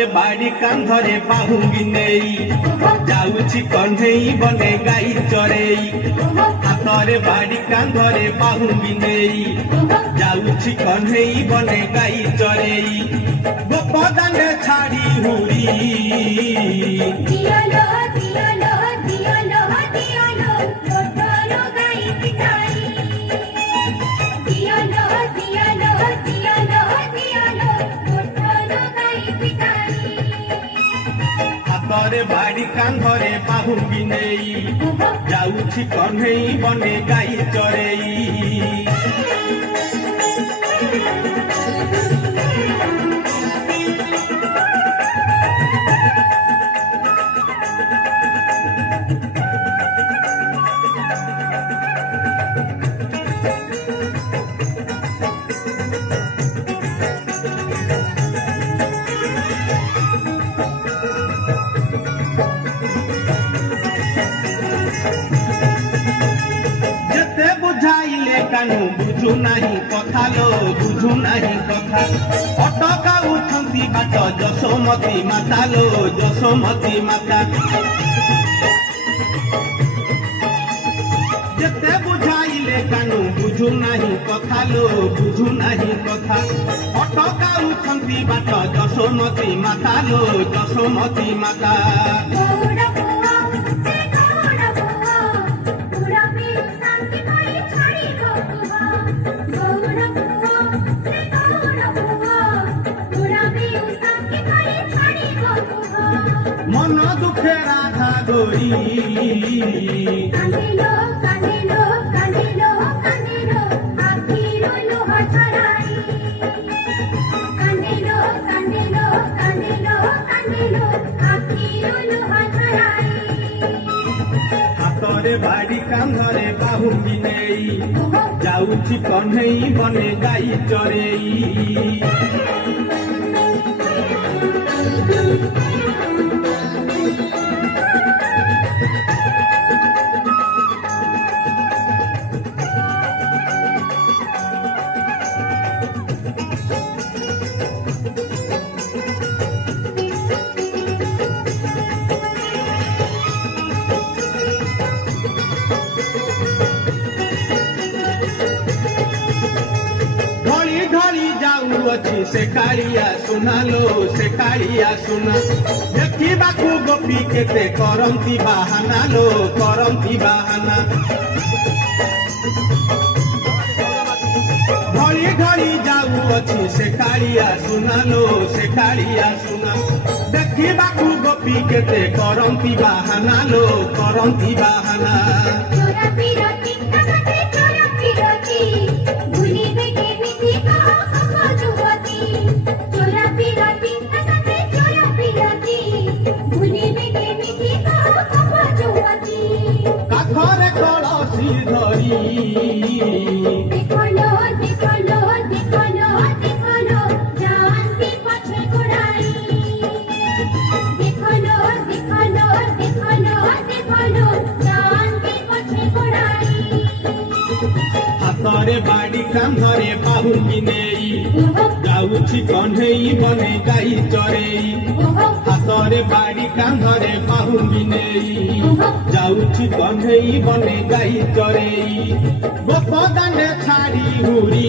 ହାତରେ ବାଡ଼ି କାନ୍ଧରେ ବାହୁଙ୍ଗି ନେଇ ଯାଉଛି କଣ୍ଢେଇ ବନେ ଗାଈ ଚରେଇ। ହାତରେ ବାଡ଼ି କାନ୍ଧରେ ବାହୁଙ୍ଗି ନେଇ ଯାଉଛି କଣ୍ଢେଇ ବନେ ଗାଈ ଚରେଇ। ଗୋପ ଦାଣ୍ଡେ ଛାଡ଼ି ହୁରି ହାତରେ ବାଡ଼ି କାନ୍ଧରେ ବାହୁଙ୍ଗି ନେଇ ଯାଉଛି କଣ୍ଢେଇ ବନେ ଗାଈ ଚରେଇ। ଯେତେ ବୁଝାଇଲେ କାନୁ ବୁଝୁ ନାହିଁ କଥା ଲୋ ବୁଝୁ ନାହିଁ କଥା। ଅଟକାଉଛନ୍ତି ବାଟ ଯଶୋମତୀ ମାତା ଲୋ ଯଶୋମତୀ ମାତା। ଯେତେ ବୁଝାଇଲେ କାନୁ ବୁଝୁ ନାହିଁ କଥା ଲୋ ବୁଝୁ ନାହିଁ କଥା। ଅଟକାଉଛନ୍ତି ବାଟ ଯଶୋମତୀ ମାତା ଲୋ ଯଶୋମତୀ ମାତା। মন দুঃখে রাধা গরি হাতরে বাড়ি কান্ধরে বাহুঙ্গি নেই যাଉଛି কণ্ঢেই বনে গাই চরেই। ଅଛି ସେ କାଳିଆ ସୁନା ଲୋ ସେ କାଳିଆ ସୁନା। ଦେଖିବାକୁ ଗୋପୀ କେତେ କରନ୍ତି ବାହାନା ଲୋ କରନ୍ତି ବାହାନା। ଘଳି ଘଳି ଯାଉଅଛି ସେ କାଳିଆ ସୁନା ଲୋ ସେ କାଳିଆ ସୁନା। ଦେଖିବାକୁ ଗୋପୀ କେତେ କରନ୍ତି ବାହାନା ଲୋ କରନ୍ତି ବାହାନା। কাঠরে কলসি ধরি হাতরে বাড়ি কান্ধরে বাহুঙ্গি নেই যাଉଛି কণ্ঢেই বনে গাই চরেই। হাতরে বাড়ি কান্ধরে বাহুঙ্গি নেই যাଉଛି কণ্ঢেই বনে গাই চরেই। গোপ দাଣ୍ଡে ଛାଡ଼ି ହୁରି